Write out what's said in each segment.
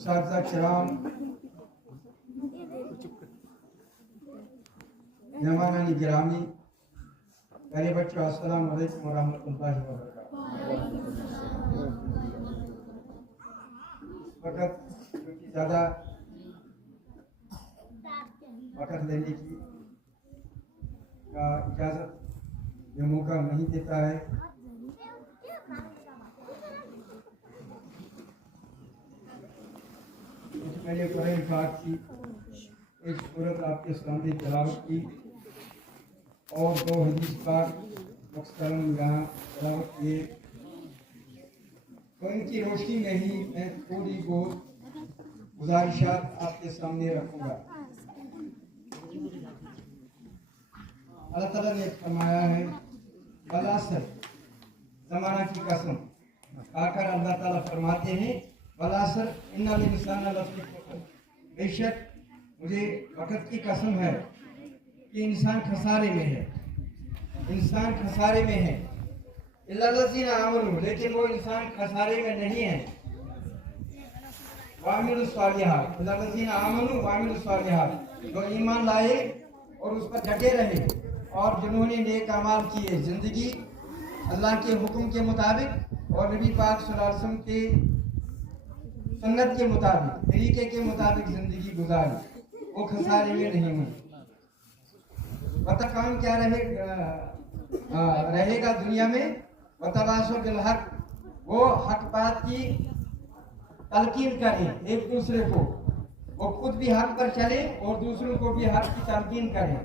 उस्ताद किराम, मेहमानानी गिरामी, प्यारे बच्चों, अस्सलाम वालेकुम व रहमतुल्लाहि व बरकातहू। वक्त क्योंकि ज़्यादा वक्त लेने की इजाज़त ये मौका नहीं देता है। मैंने कुरान पाक की एक सूरत आपके सामने तिलावत की और 2 हदीस पाक मख्सूरन यहाँ तिलावत किए, तो इनकी रोशनी में ही मैं थोड़ी बहुत गुजारिशात आपके सामने रखूँगा। अल्लाह ताला ने फरमाया है, वलासर, ज़माना की कसम आकर अल्लाह ताला फरमाते हैं, वलासर इन्नल इंसाना लफ़ी खुस्र, बेशक मुझे वक़्त की कसम है कि इंसान खसारे में है, इंसान खसारे में है। इल्ला लज़ीना आमनू, लेकिन वो इंसान खसारे में नहीं है। वामिलुस सालिहात, इल्ला लज़ीना आमनू वामिलुस सालिहात, जो ईमान लाए और उस पर डटे रहे और जिन्होंने नेक अमाल किए, जिंदगी अल्लाह के हुक्म के मुताबिक और नबी पाक सल्लल्लाहु अलैहि वसल्लम के सुन्नत के मुताबिक, तरीके के मुताबिक जिंदगी गुजारी, वो खसारे में नहीं हुए। पता काम क्या रहेगा दुनिया में, वतवासो बिल हक, वो हक बात की तलकीन करें एक दूसरे को, वो खुद भी हक पर चले और दूसरों को भी हक की तलकीन करें।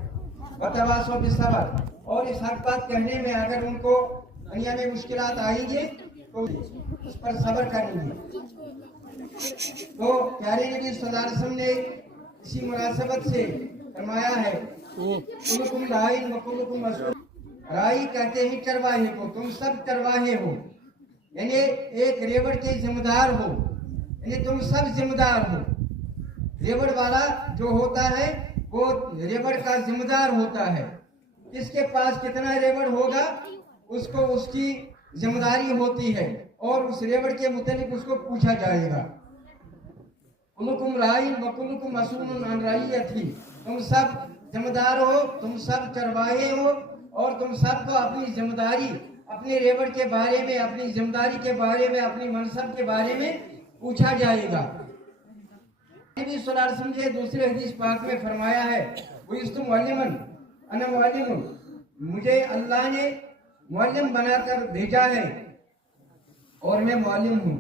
वतवासो बिल सब्र, और इस हक बात कहने में अगर उनको दुनिया में मुश्किलात आएंगे तो उस पर सब्र करेंगे। तो प्यारे नबी सल्लल्लाहु अलैहि वसल्लम ने इसी मुनासबत से फरमाया है, कुल्लुकुम राइन व कुल्लुकुम मसऊल, राई कहते हैं चरवाहे को, तुम सब चरवाहे हो, यानी एक रेवड़ के जिम्मेदार हो, यानी तुम सब जिम्मेदार हो। रेवड़ वाला जो होता है वो रेवड़ का जिम्मेदार होता है। किसके पास कितना रेवड़ होगा उसको उसकी जिम्मेदारी होती है और उस रेवड़ के मुताबिक उसको पूछा जाएगा। कुल्लुकुम राइन व कुल्लुकुम मसऊलुन अन रइयतिही, तुम सब जिम्मेदार हो, तुम सब चरवाहे हो और तुम सबको अपनी जिम्मेदारी, अपने रेवड़ के बारे में, अपनी जिम्मेदारी के बारे में, अपनी मनसब के बारे में पूछा जाएगा। नबी सल्लल्लाहु अलैहि वसल्लम ने दूसरे हदीस पाक में फरमाया है, बुइस्तु मुअल्लिमन अना मुअल्लिमुन, मुझे अल्लाह ने मुअल्लिम बनाकर भेजा है और मैं मुअल्लिम हूँ।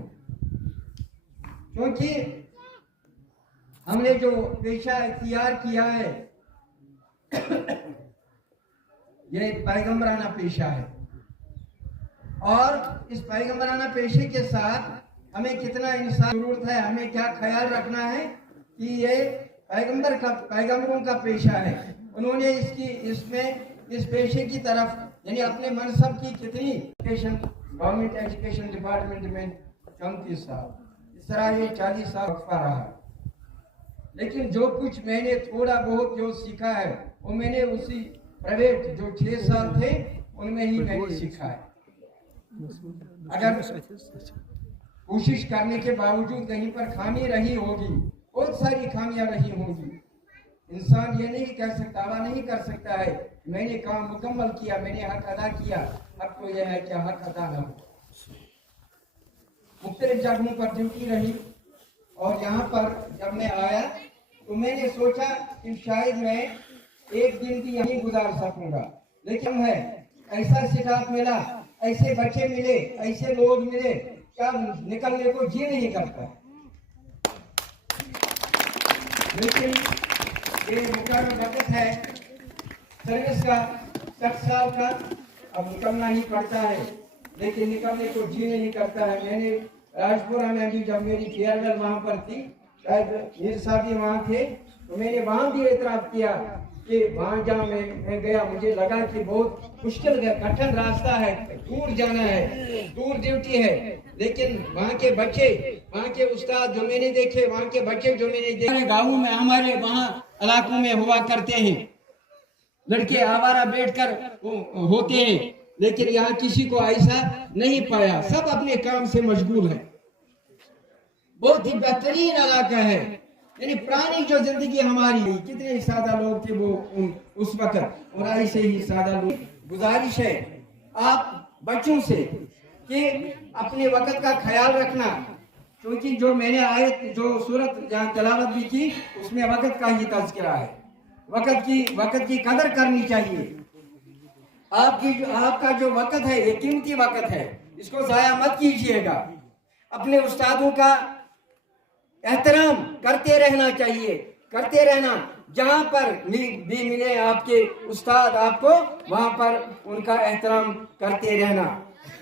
क्योंकि हमने जो पेशा इख्तियार किया है ये पैगंबराना पेशा है और इस पैगंबराना पेशे के साथ हमें कितना इंसान जरूरत है, हमें क्या ख्याल रखना है कि ये पैगंबरों का पेशा है। उन्होंने इस पेशे की तरफ यानी अपने मनसब की कितनी गवर्नमेंट एजुकेशन डिपार्टमेंट में 34 साल, इस तरह ये 40 साल वक्फा रहा। लेकिन जो कुछ मैंने थोड़ा बहुत जो सीखा है वो मैंने उसी प्राइवेट जो 6 साल थे उनमें ही मैंने सीखा है। अगर कोशिश करने के बावजूद कहीं पर खामी रही होगी, बहुत सारी खामियां रही होंगी, इंसान ये नहीं कह सकता, दावा नहीं कर सकता है मैंने काम मुकम्मल किया, मैंने हक अदा किया। हक तो यह है कि हक अदा न हो। मुख्तलिफ जगहों पर ड्यूटी रही और यहाँ पर जब मैं आया तो मैंने सोचा कि शायद मैं एक दिन भी यहीं गुजार सकूंगा, लेकिन है ऐसा स्टाफ मिला, ऐसे बच्चे मिले, ऐसे लोग मिले, क्या निकलने को जी नहीं करता। लेकिन ये मुकर्रर वक्त है सर्विस का 60 साल का, अब निकलना ही पड़ता है, लेकिन निकलने को जी नहीं करता है। मैंने राजपुरा में भी जब मेरी फेयरवेल वहाँ पर थी, शायद मीर साहब भी वहाँ थे, तो मैंने वहाँ भी एतराफ़ किया कि वहाँ जहाँ मैं गया मुझे लगा कि बहुत मुश्किल है, कठिन रास्ता है, दूर जाना है, दूर ड्यूटी है। लेकिन वहाँ के बच्चे, वहाँ के उस्ताद जो मैंने देखे, वहाँ के बच्चे जो मैंने देखे, गाँव में हमारे वहाँ इलाकों में हुआ करते हैं, लड़के आवारा बैठकर होते हैं, लेकिन यहाँ किसी को ऐसा नहीं पाया, सब अपने काम से मशगूल है। बहुत ही बेहतरीन इलाका है। यानी पुरानी जो जिंदगी हमारी, कितने सादा लोग थे वो उस वक्त, और ऐसे ही सादा लोग। गुजारिश है आप बच्चों से कि अपने वक्त का ख्याल रखना, क्योंकि जो मैंने आयत जो सूरत जहाँ तलावत भी की उसमें वक्त का ही तज़किरा है। वक्त की कदर करनी चाहिए। आपका जो वक्त है ये कीमती वक्त है, इसको जाया मत कीजिएगा। अपने उस्तादों का एहतराम करते रहना चाहिए, करते रहना। जहाँ पर भी मिले आपके उस्ताद आपको, वहाँ पर उनका एहतराम करते रहना,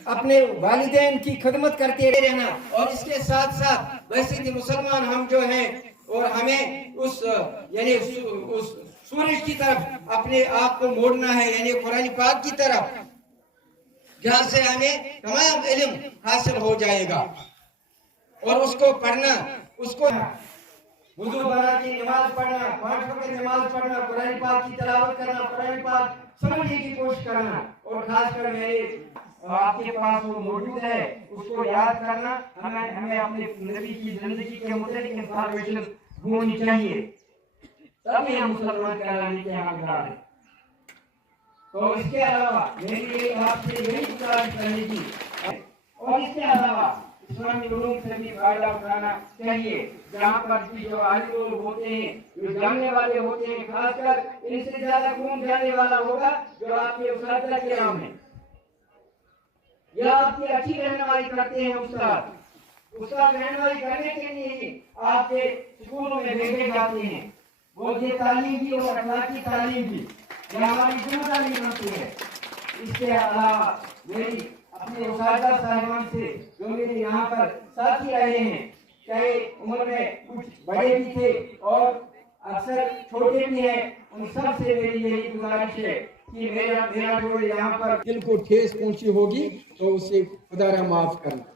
अपने वालिदैन की खिदमत करते रहना। और इसके साथ साथ वैसे भी मुसलमान हम जो हैं, और हमें उस यानी उस सूरज की तरफ अपने आप को मोड़ना है, यानी कुरान पाक की तरफ, जहाँ से हमें तमाम इल्म हासिल हो जाएगा। और उसको पढ़ना, उसको वुजू बना के नमाज पढ़ना, 5 वक्त नमाज पढ़ना, कुरान पाक की तिलावत करना, कुरान पाक समझने की कोशिश करना। और खासकर मेरे आपके पास वो मौजूद है उसको याद करना। हमें अपने नबी की जिंदगी के मुताबिक इंफॉर्मेशन होनी चाहिए, तभी हम मुसलमान कहलाने के हकदार हैं। तो इसके अलावा मेरी आपसे यही गुजारिश करने की, और इसके अलावा इस्लामी उलूम से भी फायदा उठाना चाहिए। जहाँ पर भी जो आलिम लोग होते हैं, जो जानने वाले होते हैं, खासकर इनसे ज्यादा कौन जानने वाला होगा जो आपके उस्ताद के नाम है, या आपकी अच्छी रहनुमाई करते हैं। उस्ताद रहनुमाई करने के लिए आपके स्कूलों में भेजे जाते हैं। वो ये तालीम भी और अखलाकी तालीम भी, ये हमारी जिम्मेदारी बनती है। इसके अलावा मेरी अपने उस्ताद साहिबान से जो मेरे यहाँ पर साथी रहे हैं, चाहे उम्र में कुछ बड़े भी थे और अक्सर छोटे भी हैं, उन सब से मेरी यही गुजारिश है कि मेरा जो यहाँ पर दिल को ठेस पहुंची होगी तो उसे खुदा माफ करना।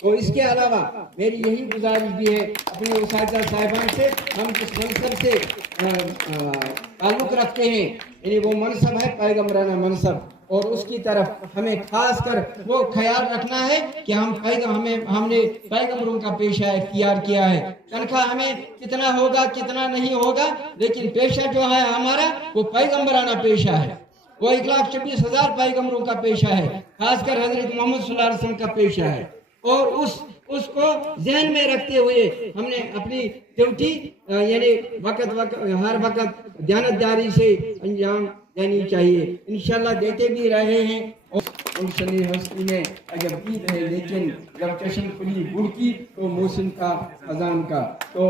तो इसके अलावा मेरी यही गुजारिश भी है अपने उस्ताद साहिबान से, हम जिस मनसब से ताल्लुक़ रखते हैं, यानी वो मनसब है पैगम्बराना मनसब, और उसकी तरफ हमें खास कर वो ख्याल रखना है कि हमने पैगम्बरों का पेशा इख्तियार किया है। तनख्वाह हमें कितना होगा कितना नहीं होगा, लेकिन पेशा जो है हमारा वो पैगम्बराना पेशा है। वो 1,26,000 पैगम्बरों का पेशा है, खासकर हजरत मोहम्मद सल्लल्लाहु अलैहि वसल्लम का पेशा है। और उसको ज़हन में रखते हुए हमने अपनी ड्यूटी यानी हर वक्त दयानतदारी से अंजाम देनी चाहिए। इंशाल्लाह देते भी रहे हैं। और हस्ती में अगर ईद है, लेकिन जब चश्म खुली गुड़ की तो मौसम का अजान का, तो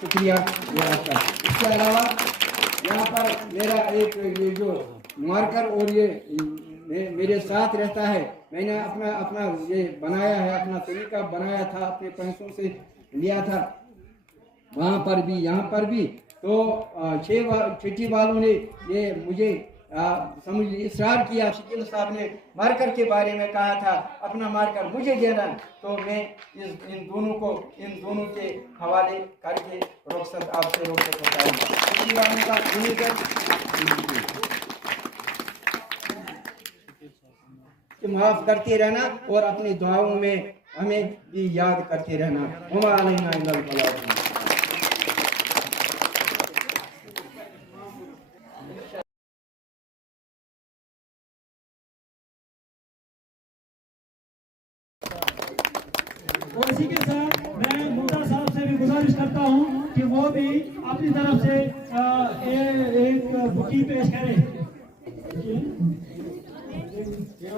शुक्रिया आपका। इसके अलावा यहाँ पर मेरा एक ये जो मार्कर और ये मेरे साथ रहता है, मैंने अपना ये बनाया है, अपना तरीका बनाया था, अपने पैसों से लिया था, वहाँ पर भी यहाँ पर भी। तो 6 चिट्ठी वालों ने ये मुझे समझ इसरार किया, शकील साहब ने मार्कर के बारे में कहा था अपना मार्कर मुझे देना, तो मैं इन दोनों के हवाले करके रुखसत आपसे होता कि माफ करते रहना और अपनी दुआओं में हमें भी याद करते रहना। और इसी के साथ मैं मुख्तार साहब से भी गुजारिश करता हूँ कि वो भी अपनी तरफ से एक बुकी पेश करें।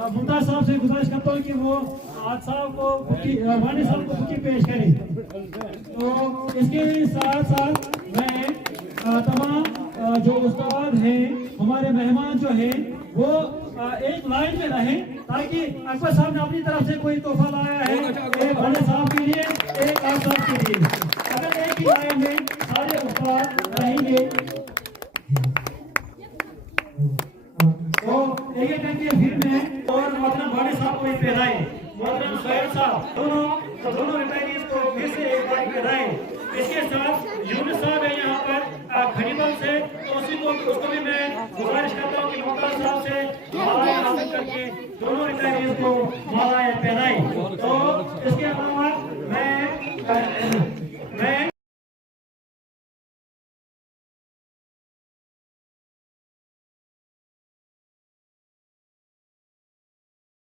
मुख्तार साहब से गुजारिश करता हूँ कि वो आज साहब को वानी साहब को बुकी पेश करें। तो इसके साथ साथ मैं तमाम जो उस्ताद हैं, हमारे मेहमान जो हैं, वो एक लाइन में रहें, ताकि अकबर साहब ने अपनी तरफ से कोई तोहफा लाया है, एक बड़े साहब के लिए, एक आप साहब के लिए, अगर एक ही लाइन में सारे उस्ताद रहेंगे तो एक करके फिर में और मोहतरम बड़े साहब को पहनाए, मोहतरम सोहेल साहब दोनों रिटायरीज को फिर से एक बार पहनाए। इसके साथ यूनुस साहब है यहाँ पर खनीबल से, तो उसको भी मैं गुजारिश करता हूँ कि मुख्तार साहब से करके दोनों खिलाड़ियों को मालाएं पहनाई। तो इसके अलावा मैं